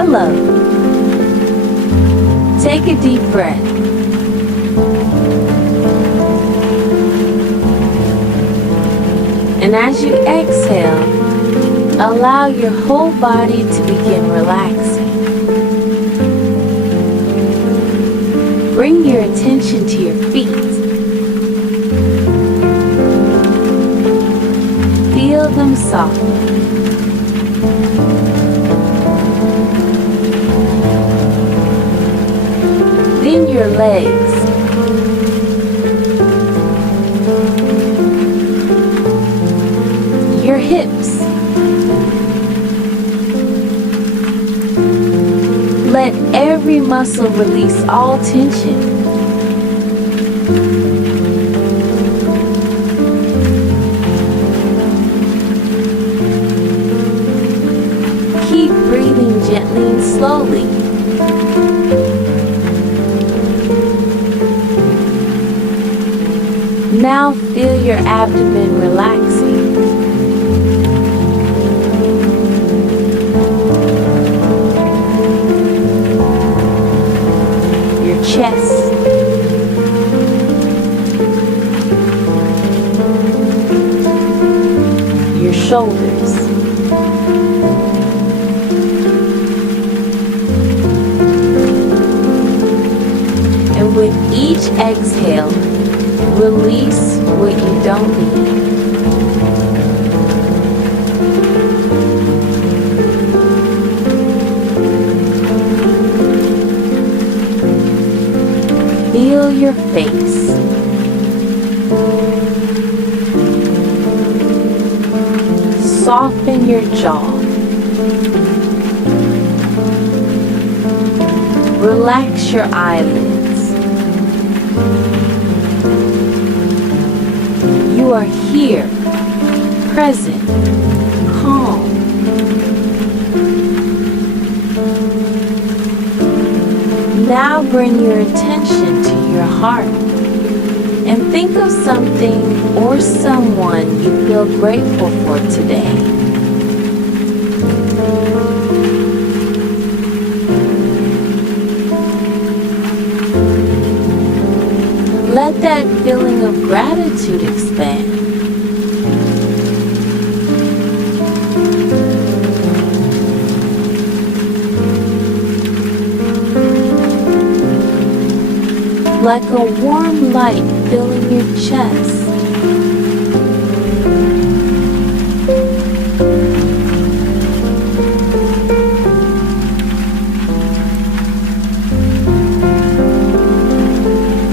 Hello. Take a deep breath. And as you exhale, allow your whole body to begin relaxing. Bring your attention to your feet. Feel them soften. Then your legs. Your hips. Let every muscle release all tension. Keep breathing gently and slowly. Now feel your abdomen relaxing. Your chest. Your shoulders. And with each exhale, release what you don't need. Feel your face. Soften your jaw. Relax your eyelids. You are here, present, calm. Now bring your attention to your heart and think of something or someone you feel grateful for today. Let that feeling of gratitude expand. Like a warm light filling your chest.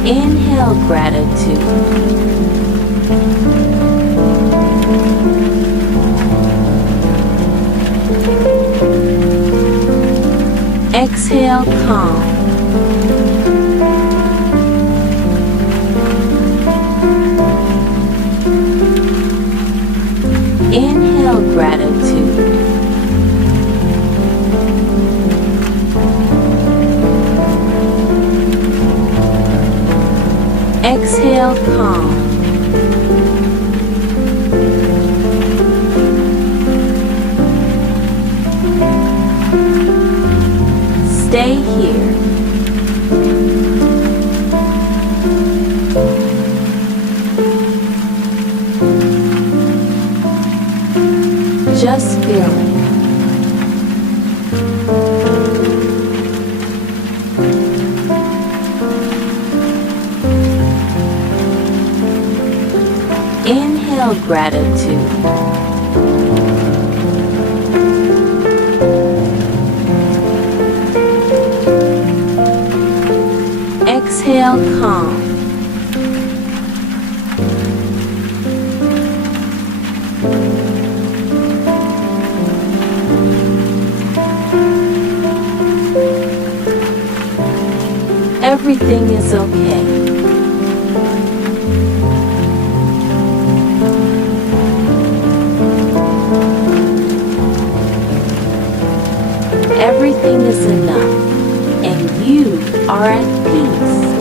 Inhale gratitude. Exhale calm. Inhale gratitude. Exhale calm. Stay here. Just feeling. Inhale gratitude. Exhale calm. Everything is okay. Everything is enough, and you are at peace.